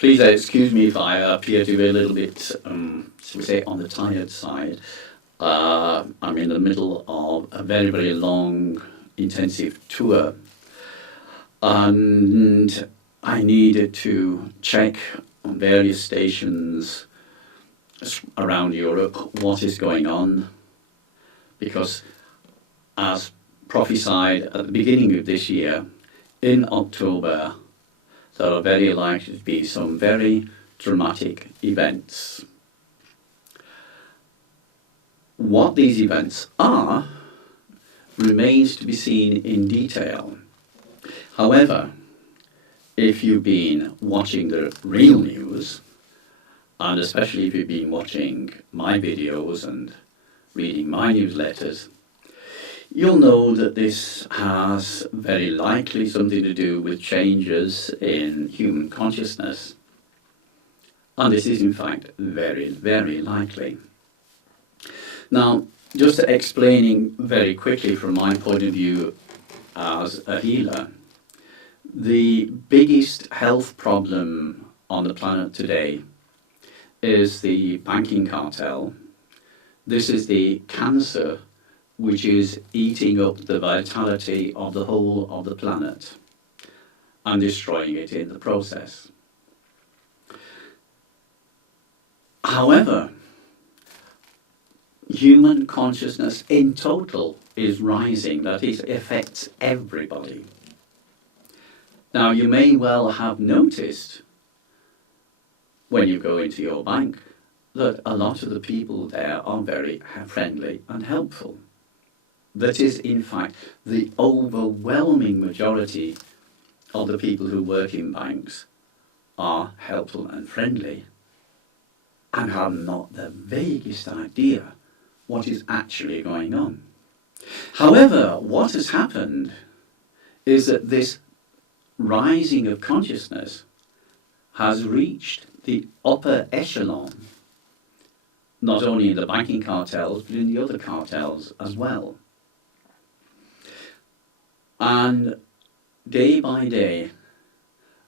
Please excuse me if I appear to be a little bit, shall we say, on the tired side. I'm in the middle of a very, very long, intensive tour, and I needed to check on various stations around Europe what is going on, because as prophesied at the beginning of this year, in October, there are very likely to be some very dramatic events. What these events are remains to be seen in detail. However, if you've been watching the real news, and especially if you've been watching my videos and reading my newsletters, you'll know that this has very likely something to do with changes in human consciousness. And this is in fact very, very likely. Now, just explaining very quickly from my point of view as a healer, the biggest health problem on the planet today is the banking cartel. This is the cancer which is eating up the vitality of the whole of the planet and destroying it in the process. However, human consciousness in total is rising, that is, affects everybody. Now, you may well have noticed when you go into your bank that a lot of the people there are very friendly and helpful. That is, in fact, the overwhelming majority of the people who work in banks are helpful and friendly and have not the vaguest idea what is actually going on. However, what has happened is that this rising of consciousness has reached the upper echelon, not only in the banking cartels, but in the other cartels as well. And day by day,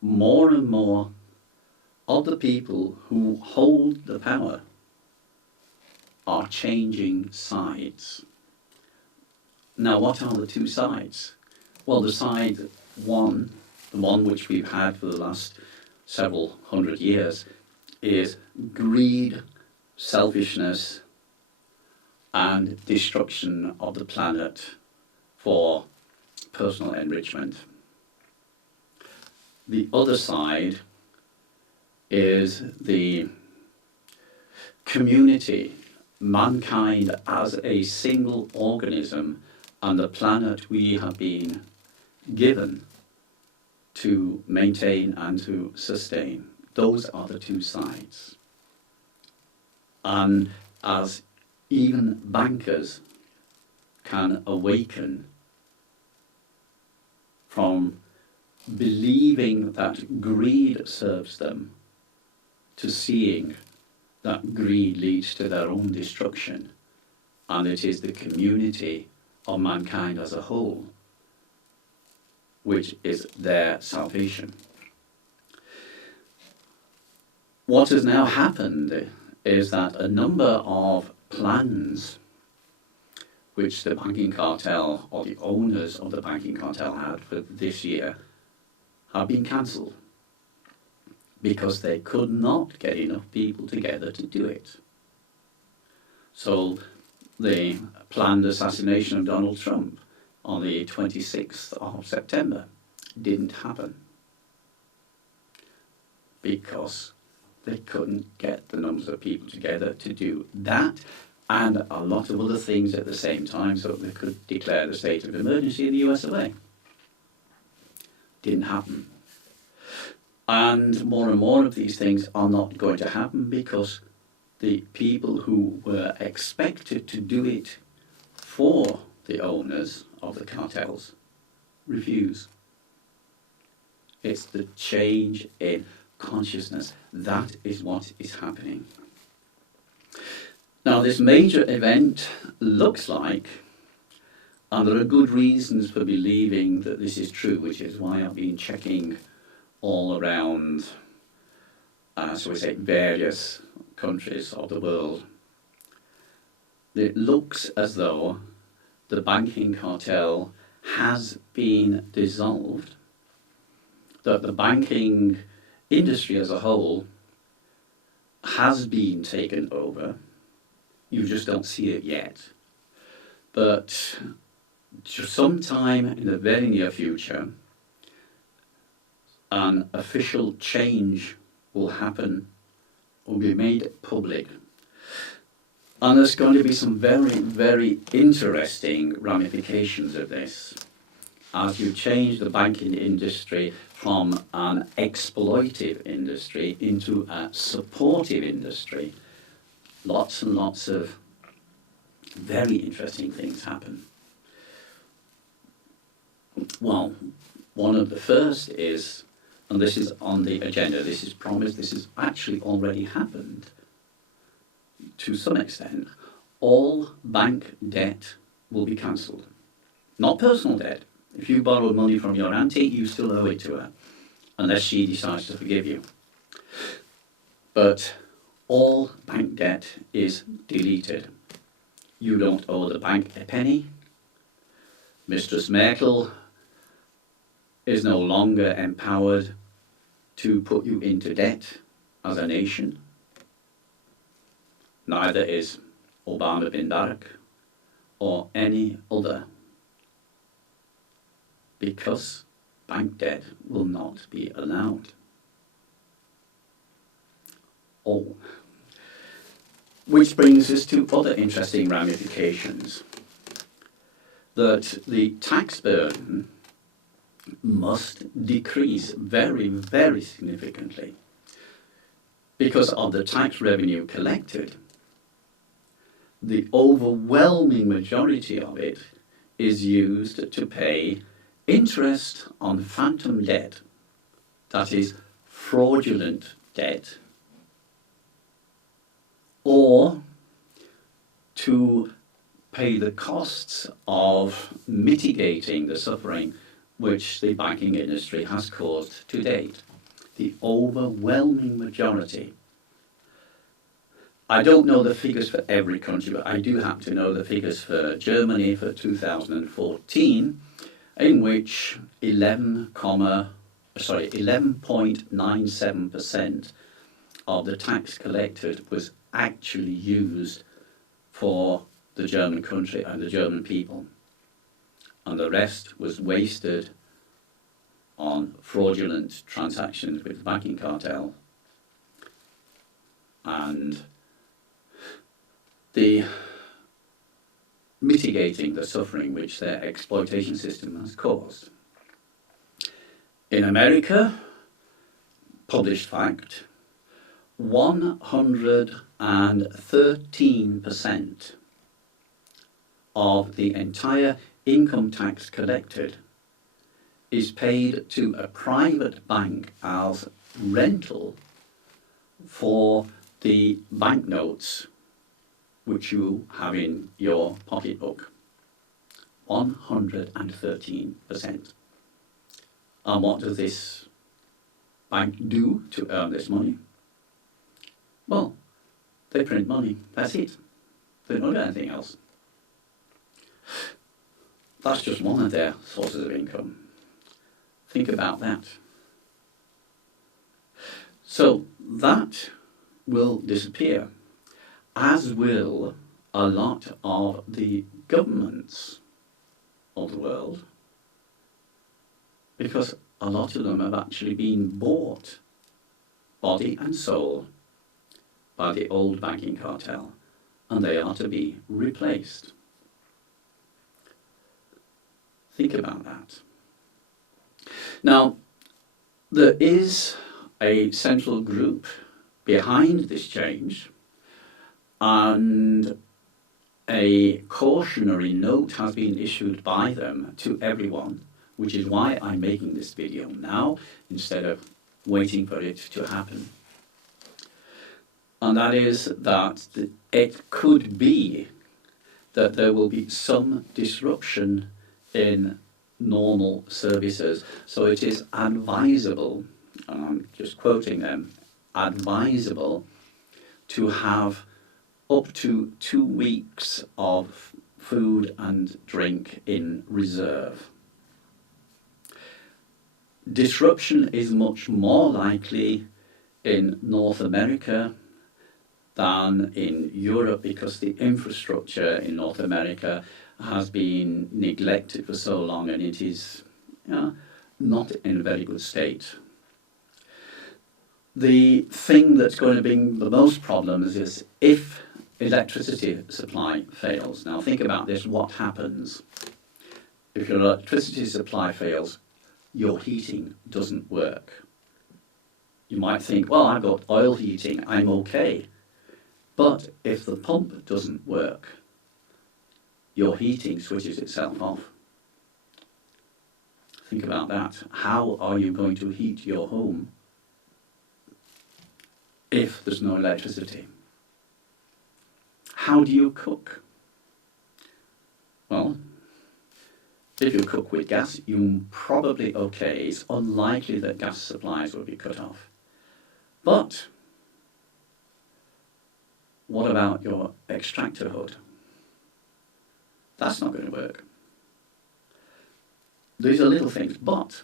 more and more of the people who hold the power are changing sides. Now, what are the two sides? Well, the side one, the one which we've had for the last several hundred years, is greed, selfishness, and destruction of the planet for personal enrichment. The other side is the community, mankind as a single organism, and the planet we have been given to maintain and to sustain. Those are the two sides. And as even bankers can awaken from believing that greed serves them to seeing that greed leads to their own destruction, and it is the community of mankind as a whole which is their salvation. What has now happened is that a number of plans which the banking cartel or the owners of the banking cartel had for this year have been cancelled because they could not get enough people together to do it. So the planned assassination of Donald Trump on the 26th of September didn't happen because they couldn't get the numbers of people together to do that and a lot of other things at the same time, so they could declare the state of emergency in the US of A. Didn't happen. And more of these things are not going to happen because the people who were expected to do it for the owners of the cartels refuse. It's the change in consciousness. That is what is happening. Now, this major event looks like, and there are good reasons for believing that this is true, which is why I've been checking all around so we say various countries of the world, it looks as though the banking cartel has been dissolved, that the banking industry as a whole has been taken over. You just don't see it yet. But sometime in the very near future, an official change will happen, will be made public. And there's going to be some very, very interesting ramifications of this as you change the banking industry from an exploitive industry into a supportive industry. Lots and lots of very interesting things happen. Well, one of the first is, and this is on the agenda, this is promised, this has actually already happened to some extent, all bank debt will be cancelled. Not personal debt. If you borrow money from your auntie, you still owe it to her, unless she decides to forgive you. But all bank debt is deleted. You don't owe the bank a penny. Mistress Merkel is no longer empowered to put you into debt as a nation. Neither is Obama bin Barak or any other, because bank debt will not be allowed. Oh. Which brings us to other interesting ramifications. That the tax burden must decrease very, very significantly because of the tax revenue collected. The overwhelming majority of it is used to pay interest on phantom debt, that is, fraudulent debt, or to pay the costs of mitigating the suffering which the banking industry has caused to date. The overwhelming majority. I don't know the figures for every country, but I do happen to know the figures for Germany for 2014, in which 11.97% of the tax collected was actually used for the German country and the German people. And the rest was wasted on fraudulent transactions with the banking cartel and the mitigating the suffering which their exploitation system has caused. In America, published fact, 113% of the entire income tax collected is paid to a private bank as rental for the banknotes which you have in your pocketbook. 113%. And what does this bank do to earn this money? Well, they print money. That's it. They don't do anything else. That's just one of their sources of income. Think about that. So that will disappear, as will a lot of the governments of the world, because a lot of them have actually been bought, body and soul, by the old banking cartel, and they are to be replaced. Think about that. Now, there is a central group behind this change, and a cautionary note has been issued by them to everyone, which is why I'm making this video now instead of waiting for it to happen. And that is that it could be that there will be some disruption in normal services. So it is advisable, and I'm just quoting them, advisable to have up to 2 weeks of food and drink in reserve. Disruption is much more likely in North America than in Europe because the infrastructure in North America has been neglected for so long, and it is not in a very good state. The thing that's going to bring the most problems is if electricity supply fails. Now think about this, what happens if your electricity supply fails? Your heating doesn't work. You might think, well, I've got oil heating, I'm okay. But if the pump doesn't work, your heating switches itself off. Think about that. How are you going to heat your home if there's no electricity? How do you cook? Well, if you cook with gas, you're probably okay. It's unlikely that gas supplies will be cut off. But what about your extractor hood? That's not going to work. These are little things, but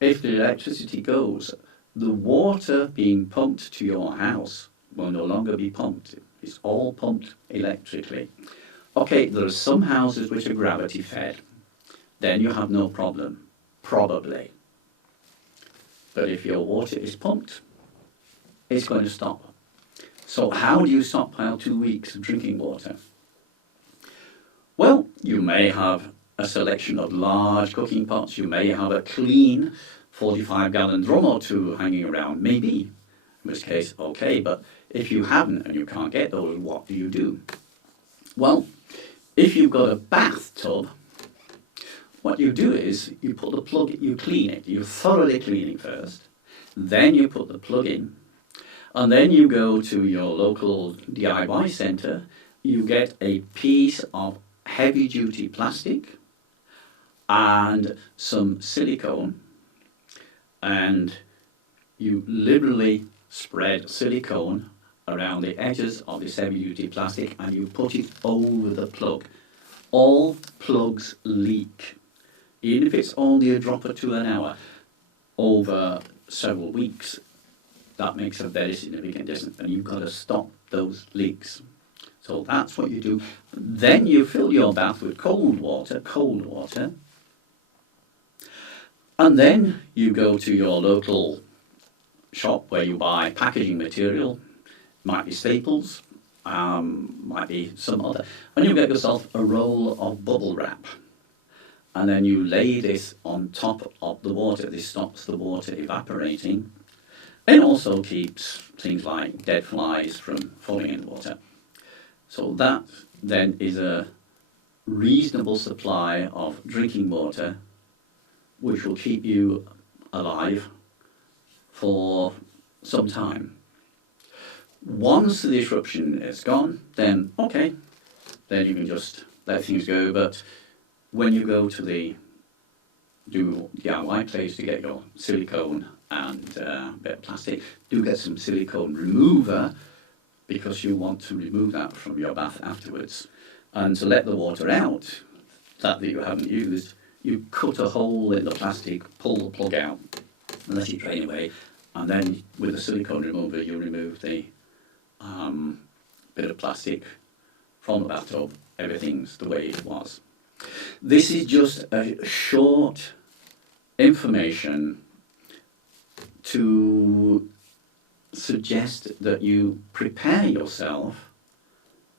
if the electricity goes, the water being pumped to your house will no longer be pumped. It's all pumped electrically. Okay, there are some houses which are gravity fed. Then you have no problem, probably. But if your water is pumped, it's going to stop. So how do you stockpile 2 weeks of drinking water? Well, you may have a selection of large cooking pots. You may have a clean 45-gallon drum or two hanging around, maybe. In which case, okay, but if you haven't and you can't get those, what do you do? Well, if you've got a bathtub, what you do is you put the plug, you clean it, you thoroughly clean it first, then you put the plug in, and then you go to your local DIY centre, you get a piece of heavy-duty plastic and some silicone, and you liberally spread silicone around the edges of this heavy-duty plastic and you put it over the plug. All plugs leak, even if it's only a drop or two an hour, over several weeks. That makes a very significant difference, and you've got to stop those leaks. So that's what you do. Then you fill your bath with cold water, and then you go to your local shop where you buy packaging material. Might be Staples, might be some other, and you get yourself a roll of bubble wrap. And then you lay this on top of the water. This stops the water evaporating. It also keeps things like dead flies from falling in the water. So that then is a reasonable supply of drinking water which will keep you alive for some time. Once the disruption is gone, then okay, then you can just let things go. But when you go to the DIY place to get your silicone and a bit of plastic, do get some silicone remover because you want to remove that from your bath afterwards. And to let the water out, that you haven't used, you cut a hole in the plastic, pull the plug out, and let it drain away. And then with the silicone remover, you remove the bit of plastic from the bathtub. Everything's the way it was. This is just a short information to suggest that you prepare yourself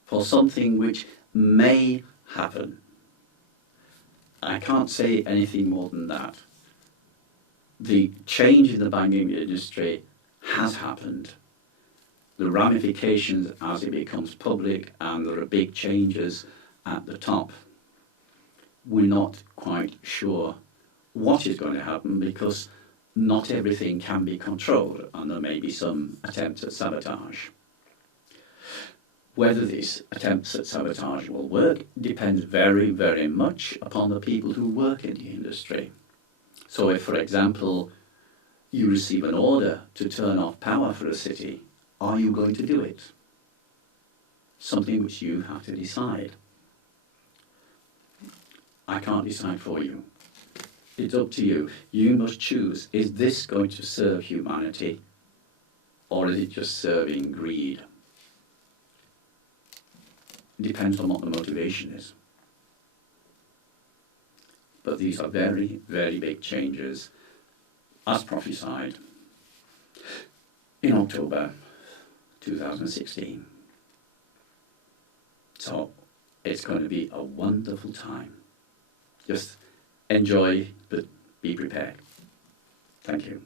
for something which may happen. I can't say anything more than that. The change in the banking industry has happened. The ramifications as it becomes public, and there are big changes at the top. We're not quite sure what is going to happen because not everything can be controlled, and there may be some attempts at sabotage. Whether these attempts at sabotage will work depends very, very much upon the people who work in the industry. So if, for example, you receive an order to turn off power for a city, are you going to do it? Something which you have to decide. I can't decide for you. It's up to you. You must choose, is this going to serve humanity, or is it just serving greed? It depends on what the motivation is. But these are very, very big changes, as prophesied in October 2016. So it's going to be a wonderful time. Just enjoy, but be prepared. Thank you.